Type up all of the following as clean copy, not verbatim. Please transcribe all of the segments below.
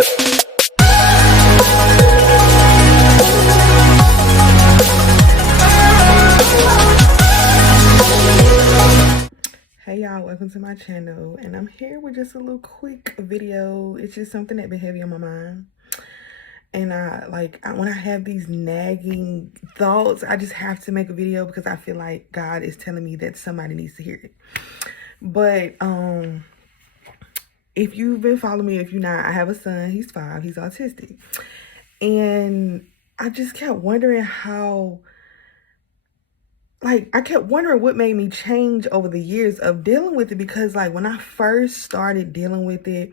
Hey y'all, welcome to my channel, and I'm here with just a little quick video. It's just something that been heavy on my mind, and when I have these nagging thoughts, I just have to make a video because I feel like God is telling me that somebody needs to hear it. But if you've been following me, if you're not, I have a son. He's 5. He's autistic, and I just kept wondering how. I kept wondering what made me change over the years of dealing with it, because when I first started dealing with it,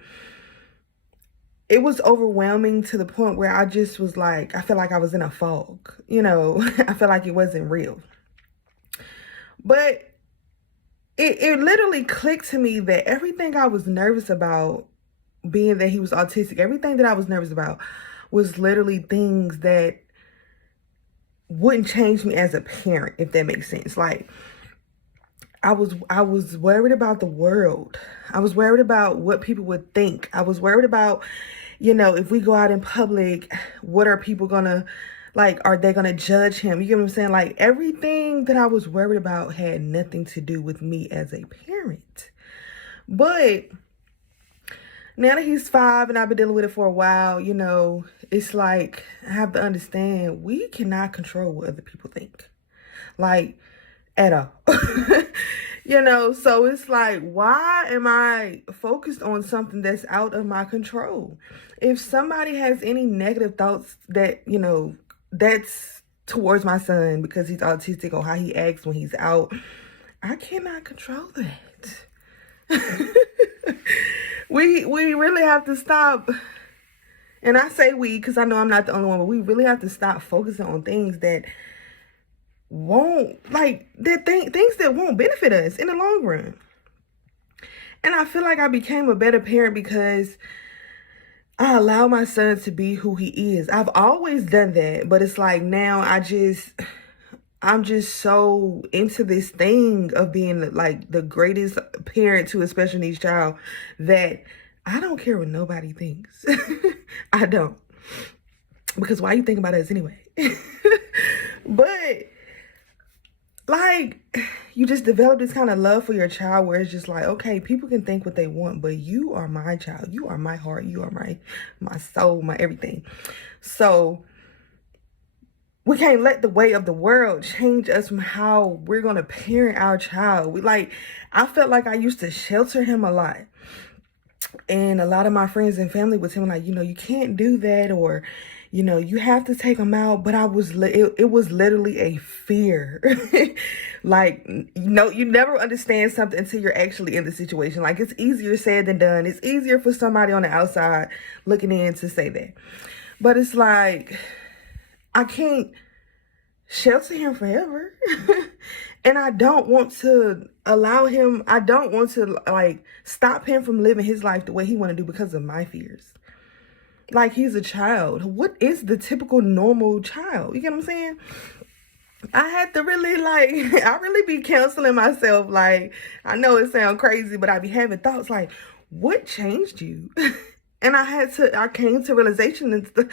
it was overwhelming to the point where I just was I felt like I was in a fog, I felt like it wasn't real. But it literally clicked to me that everything I was nervous about, being that he was autistic, everything that I was nervous about was literally things that wouldn't change me as a parent, if that makes sense. I was worried about the world. I was worried about what people would think. I was worried about, if we go out in public, what are people gonna are they gonna judge him? You get what I'm saying? Everything that I was worried about had nothing to do with me as a parent. But now that he's 5 and I've been dealing with it for a while, it's I have to understand we cannot control what other people think. At all. So it's why am I focused on something that's out of my control? If somebody has any negative thoughts that, that's towards my son because he's autistic or how he acts when he's out, I cannot control that. We really have to stop, and I say we because I know I'm not the only one, but we really have to stop focusing on things that won't, things that won't benefit us in the long run. And I feel like I became a better parent because I allow my son to be who he is. I've always done that, but it's now I'm just so into this thing of being the greatest parent to a special needs child that I don't care what nobody thinks. I don't. Because why you think about us anyway? But you just develop this kind of love for your child where it's just okay, people can think what they want, but you are my child. You are my heart. You are my soul, my everything. So we can't let the way of the world change us from how we're going to parent our child. I felt like I used to shelter him a lot. And a lot of my friends and family would tell me you can't do that, or, you have to take him out. But it was literally a fear. You never understand something until you're actually in the situation. It's easier said than done. It's easier for somebody on the outside looking in to say that. But it's I can't shelter him forever. And I don't want to allow him, I don't want to stop him from living his life the way he want to do because of my fears. He's a child. What is the typical normal child? You get what I'm saying? I had to really I really be counseling myself. I know it sounds crazy, but I be having thoughts what changed you? And I came to realization that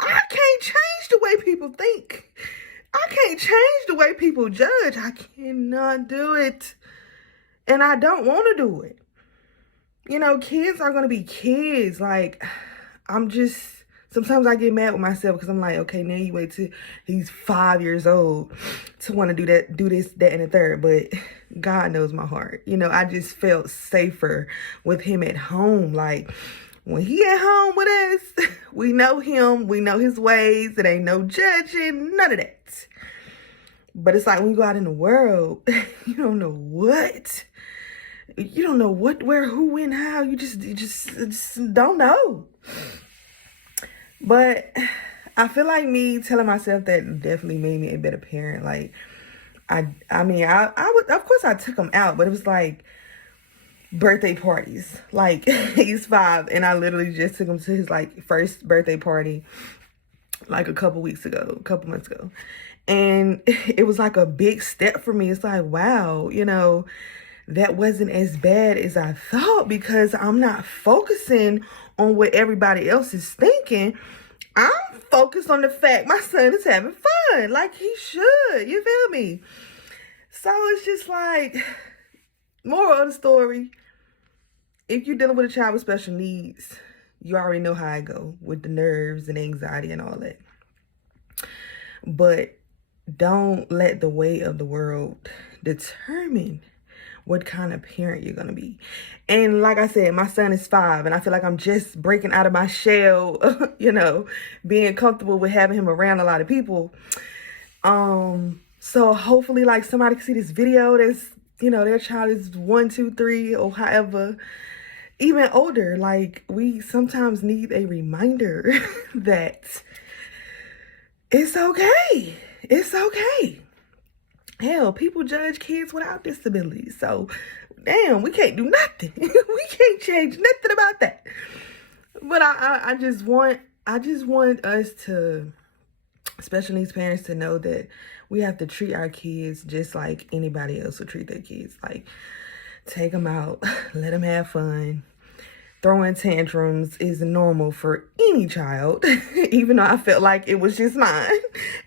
I can't change the way people think. I can't change the way people judge. I cannot do it. And I don't want to do it. Kids are going to be kids. Sometimes I get mad with myself because I'm okay, now you wait till he's 5 years old to want to do this, that, and the third. But God knows my heart. I just felt safer with him at home. When he at home with us, we know him, we know his ways, it ain't no judging, none of that. But it's when you go out in the world, you don't know what. You don't know what, where, who, when, how. You just don't know. But I feel like me telling myself that definitely made me a better parent. I mean, I would, of course I took him out, but it was birthday parties. He's 5 and I literally just took him to his first birthday party a couple months ago. And it was a big step for me. It's wow, that wasn't as bad as I thought because I'm not focusing on what everybody else is thinking. I'm focused on the fact my son is having fun, like he should. You feel me? So it's just like, moral of the story, if you're dealing with a child with special needs, you already know how I go with the nerves and anxiety and all that. But don't let the weight of the world determine what kind of parent you're going to be. And like I said, my son is 5, and I feel like I'm just breaking out of my shell, being comfortable with having him around a lot of people. So hopefully, like, somebody can see this video that's, their child is 1, 2, 3, or however, even older. Like, we sometimes need a reminder that it's okay. It's okay. Hell, people judge kids without disabilities. So, damn, we can't do nothing. We can't change nothing about that. But I just want us to, special needs parents, to know that we have to treat our kids just like anybody else would treat their kids. Like, take them out, let them have fun. Throwing tantrums is normal for any child, even though I felt like it was just mine.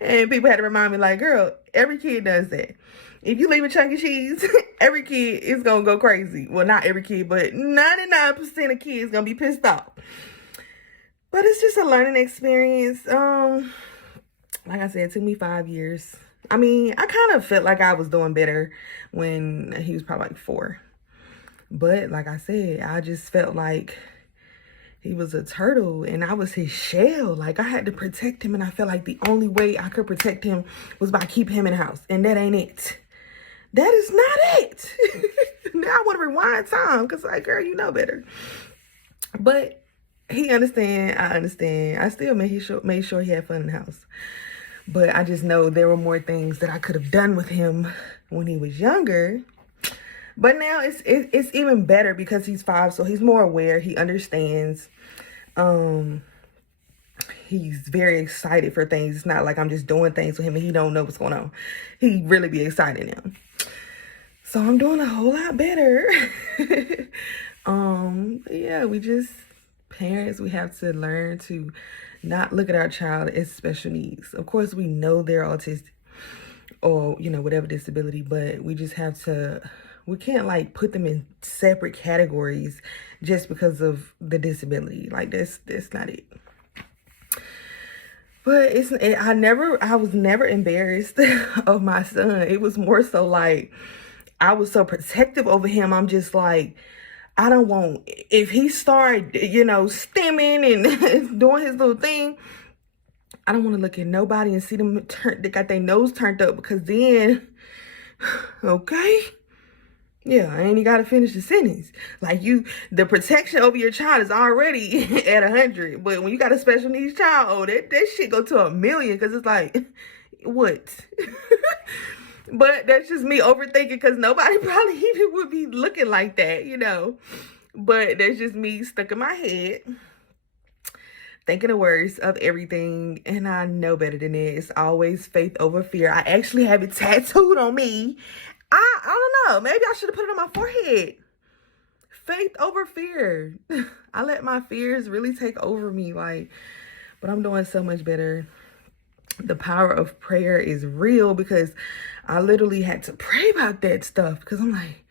And people had to remind me, like, girl, every kid does that. If you leave a chunk of cheese, every kid is going to go crazy. Well, not every kid, but 99% of kids going to be pissed off. But it's just a learning experience. Like I said, it took me 5 years. I mean, I kind of felt like I was doing better when he was probably like 4. But like I said, I just felt like he was a turtle and I was his shell. Like, I had to protect him, and I felt like the only way I could protect him was by keeping him in the house. And that ain't it. That is not it. Now I want to rewind time because, like, girl, you know better. But he understand. I understand. I still made sure he had fun in the house. But I just know there were more things that I could have done with him when he was younger. But now it's even better because he's 5, so he's more aware. He understands. He's very excited for things. It's not like I'm just doing things with him and he don't know what's going on. He really be excited now. So I'm doing a whole lot better. Yeah, parents, we have to learn to not look at our child as special needs. Of course, we know they're autistic or, whatever disability, but we just have to, we can't like put them in separate categories just because of the disability. Like, that's not it. But I was never embarrassed of my son. It was more so like, I was so protective over him. I'm just like, I don't want, if he started, stimming and doing his little thing, I don't want to look at nobody and see them they got their nose turned up, because then, okay. Yeah, and you got to finish the sentence. Like, the protection over your child is already at 100. But when you got a special needs child, that shit go to 1,000,000, because it's like, what? But that's just me overthinking, because nobody probably even would be looking like that, But that's just me stuck in my head, thinking the worst of everything. And I know better than that. It's always faith over fear. I actually have it tattooed on me. I don't know. Maybe I should have put it on my forehead. Faith over fear. I let my fears really take over me. But I'm doing so much better. The power of prayer is real, because I literally had to pray about that stuff, because I'm like,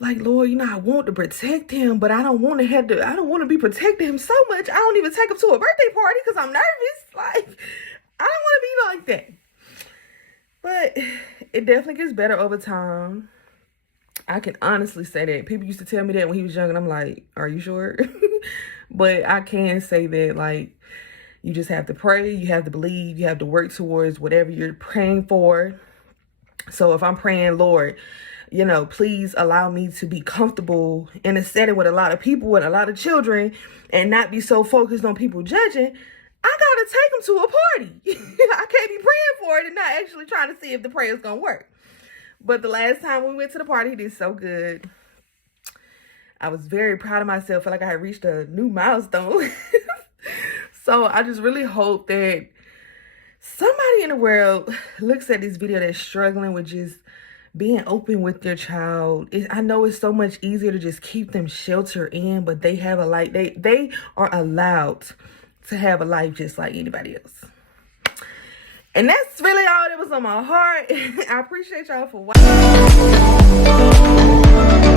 Lord, I want to protect him, but I don't want to be protecting him so much. I don't even take him to a birthday party because I'm nervous. Like, I don't want to be like that. But it definitely gets better over time. I can honestly say that. People used to tell me that when he was young, and I'm like, are you sure? But I can say that, you just have to pray, you have to believe, you have to work towards whatever you're praying for. So if I'm praying, Lord, please allow me to be comfortable in a setting with a lot of people and a lot of children, and not be so focused on people judging, I gotta take them to a party. I can't be praying for it and not actually trying to see if the prayer is gonna work. But the last time we went to the party, he did so good. I was very proud of myself. I felt like I had reached a new milestone. So I just really hope that somebody in the world looks at this video that's struggling with just being open with your child. I know it's so much easier to just keep them sheltered in, but they have a life. They are allowed to have a life just like anybody else. And that's really all that was on my heart. I appreciate y'all for watching.